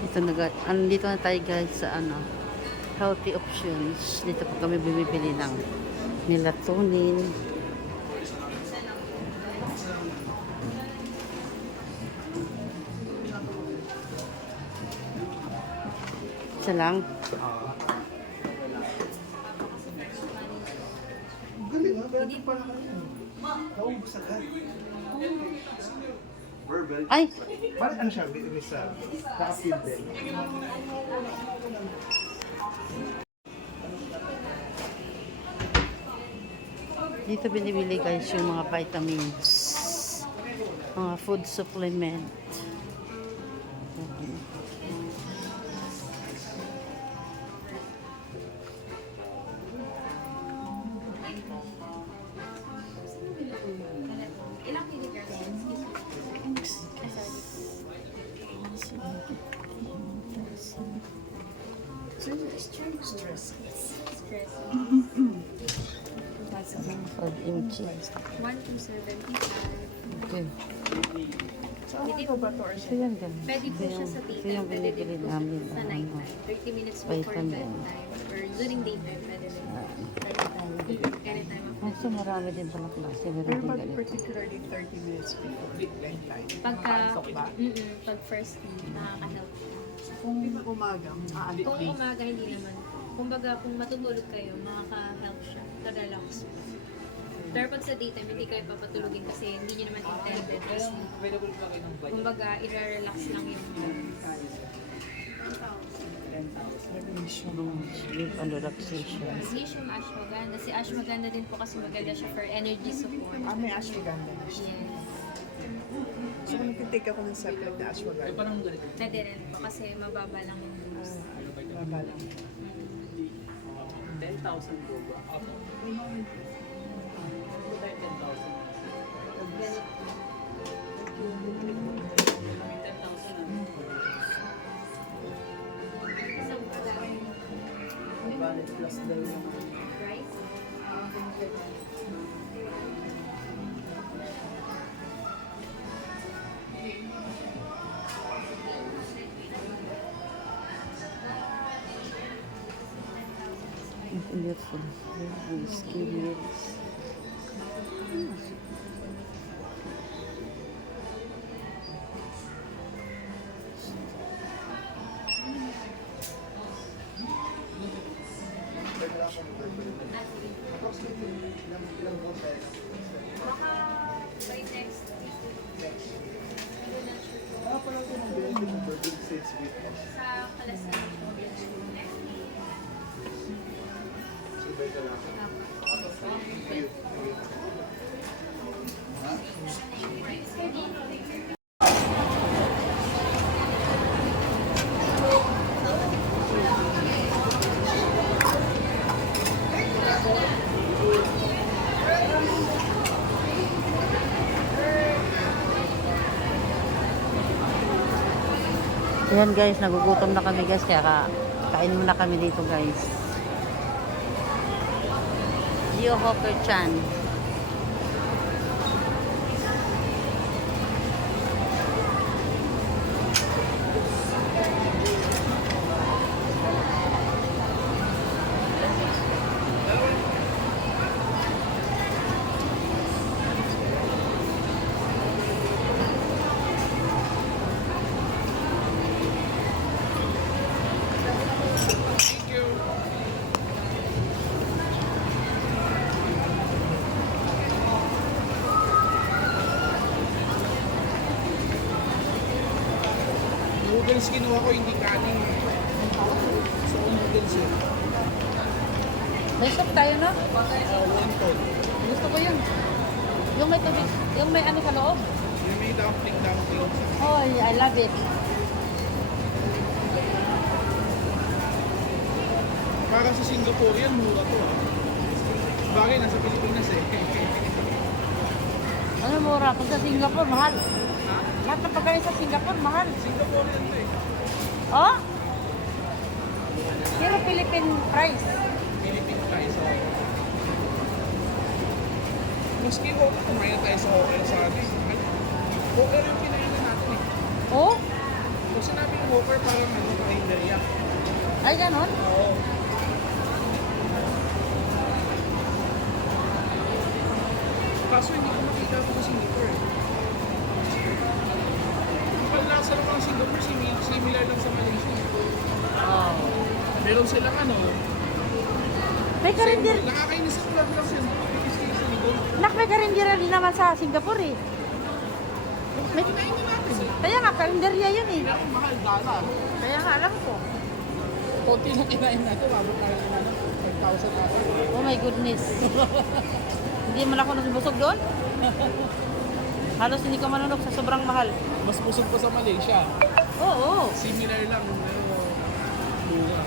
Dito na tayo guys sa healthy options. Dito po kami bumibili ng melatonin. Isa lang. Ay! Parang ano siya, sa naka-feel din. Dito binibili guys yung mga vitamins. Mga food supplement. Ilang kilograms? Stress. 5 inches. 1 to 75. Okay. Hindi po ba to or So yan ganun. pwede po siya sa Ito daytime, yung pwede din binibili po namin. sa nighttime. 30 minutes before Vitamin. bedtime. Or during daytime, pwede din. Anytime of the So marami din pala klase. Meron Pero din pag ganito. particularly 30 minutes before bedtime, Pagka, antok ba? pag first thing, nakaka-help siya. Kung umaga, aantok. Kung umaga, hindi naman. Kumbaga, kung matutulog kayo, makaka-help siya. Nag-relax. Pero pag sa daytime, hindi kayo papatulogin kasi hindi nyo naman intended to sleep. Kumbaga, i-relax lang yung Sleep and relaxation. magnesium, ashwagandha. Si ashwagandha din po kasi maganda siya for energy support. May ashwagandha na siya. Yes. So kung nagtitake ako ng separate na ashwagandha, Pwede rin po kasi mababa lang yung dose. baba lang. 10,000 po ba? Valid plus daw yung Rice? Beautiful. Whiskey meals. Baka by next week. Hindi na sure po. Pala ito ng big sales week. Sa Kalasan po. Subay ka lang. Ayan guys, nagugutom na kami guys, kaya kain muna kami dito guys. Leo Hawker Chan. Noodles kinuha ko, hindi kanin. So, noodles yun. May soup tayo, no? Wonton. Gusto ko yun. Yung may tubig, yung may ano sa loob. Yung may dumpling. Oh, I love it. Para sa Singaporean, mura to. Bagay, nasa Pilipinas eh. Ano mura? Pag sa Singapore, mahal. Lahat ng pagkain sa Singapore, mahal. Singaporean to eh. Oh? Pero Philippine price. Philippine price. Maski okay, kumain tayo sa hotel sa atin. Okay yung pinainan natin eh. Oh? Kung sinabi ko Walker parang ano, karinderya. Ay, ganon? Oo. Kaso hindi ko makita ito sa Singapore eh. Kapag nasa lang ang Singapore, similar lang sa Malaysia. Oh. Meron silang ano, May karindir. nakakainis ang club lang siya. Nak, may karindira din naman sa Singapore eh. May, Kinain na natin. kaya nga, karinderya yun eh. Pero mahal, dollar. Kaya nga, alam ko. Konti lang kinain natin, mabot na rin ano, 5,000 natin. Oh my goodness. Hindi man ako nasibusog doon. Halos hindi ka manunok sa sobrang mahal. Mas busog pa sa Malaysia. Oo. Similar lang, pero mura.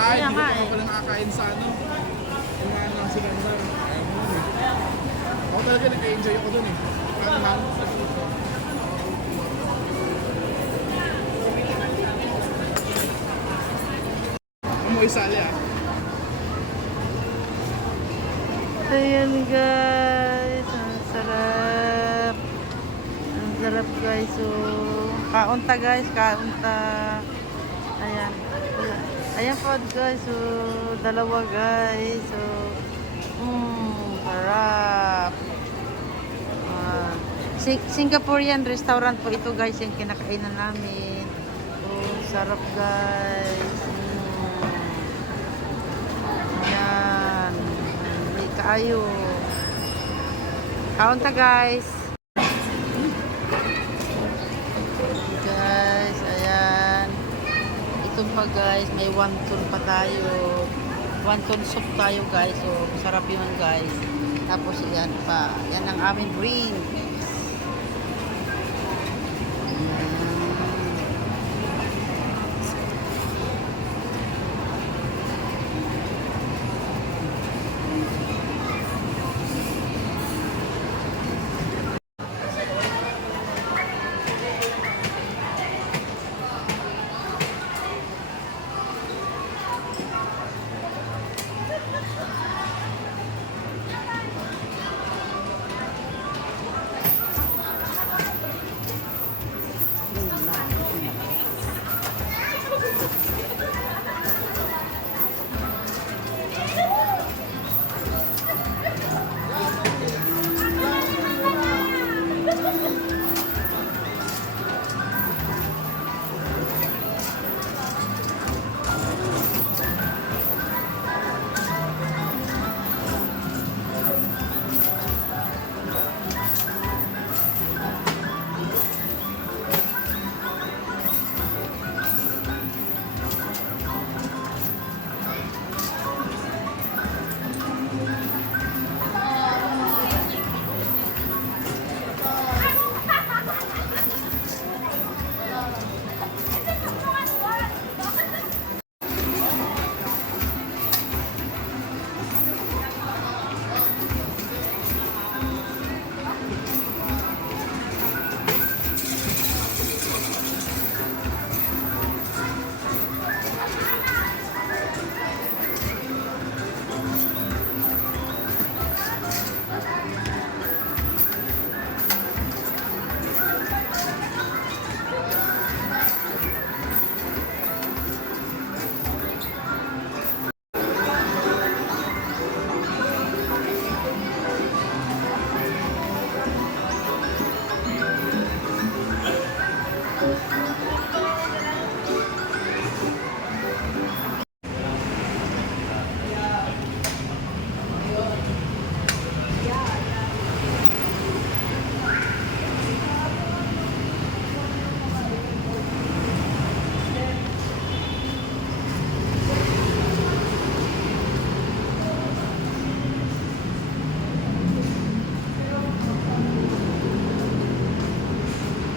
Ay, Kaya hindi nga ko eh. pa pala nakakain sa ano. Yung mga nang siganda. Ayaw mo nun eh. Ako talaga nag-enjoy ako dun eh. Parang nang sa dito. Amoy sali ah. Ayan guys, ang sarap. Ang sarap guys. So, kaunta guys, kaunta. Ayan. Ayan po guys. So, dalawa guys. So, sarap. Singaporean restaurant po ito guys, yung kinakainan namin. Oh, sarap guys. Ayan. Hindi kayo. Kaunta guys. Guys, ayan. Ito pa guys, may wonton pa tayo. Wonton soup tayo guys. So, masarap yun guys. Tapos yan pa. Yan ang aming drink.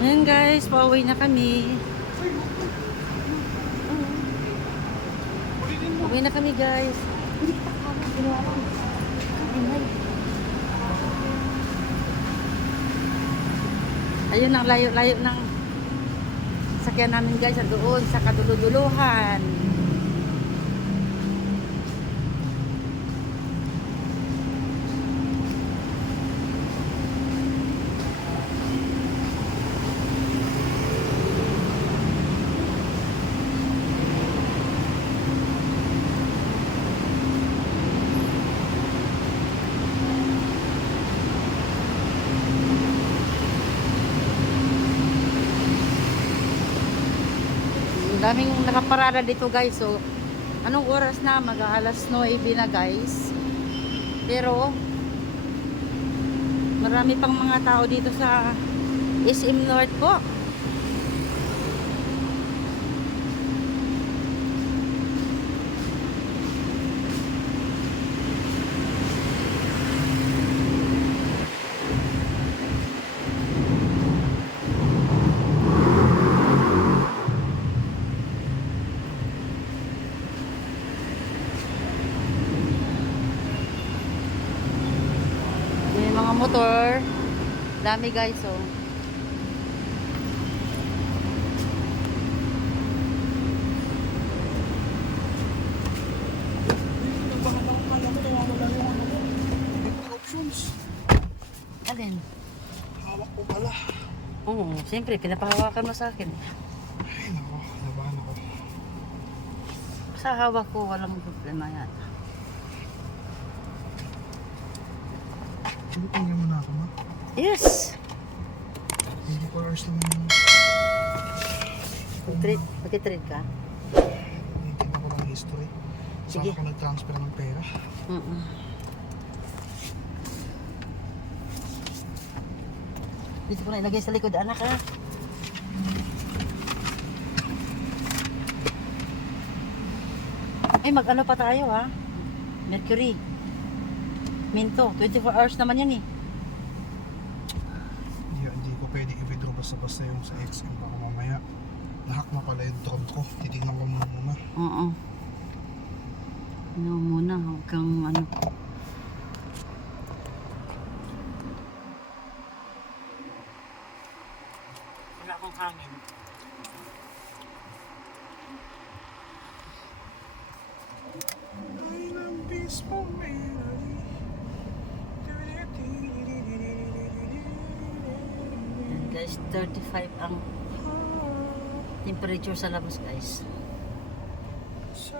Ayan guys, pauwi na kami. Pauwi na kami guys. Ayun ang layo-layo ng sakyan namin guys, doon sa kaduluduluhan. daming nakaparada dito guys. So, anong oras na? Mag-aalas 9 na guys. Pero, marami pang mga tao dito sa SM North po. May mga motor. Dami guys, oh. Baka kaya mo nawawala yung ano ko. Options. Alin? Hawak ko pala. Oo, siyempre, pinapahawakan mo sa akin. Ay, nako. Nabahan ako. Sa hawak ko, walang problema yan. Hindi tingnan mo na ako, ma. Yes! 24 hours lang yung... Mag-trade ka? Tingnan ko lang history. Saan Sige. ako nag-transfer ng pera? Dito ko na ilagay sa likod, anak ha. Ay, mag-ano pa tayo ha? Mercury. Minto, 24 hours naman yan eh. Hindi ko pwede i-withdraw basta-basta yung sa XM. Baka mamaya nahack na pala yung drone ko. Titignan ko muna. Oo. Ano muna, huwag kang ano. Wala akong hangin. Island peaceful melody. Yan guys, 35 ang temperature sa labas guys. Sa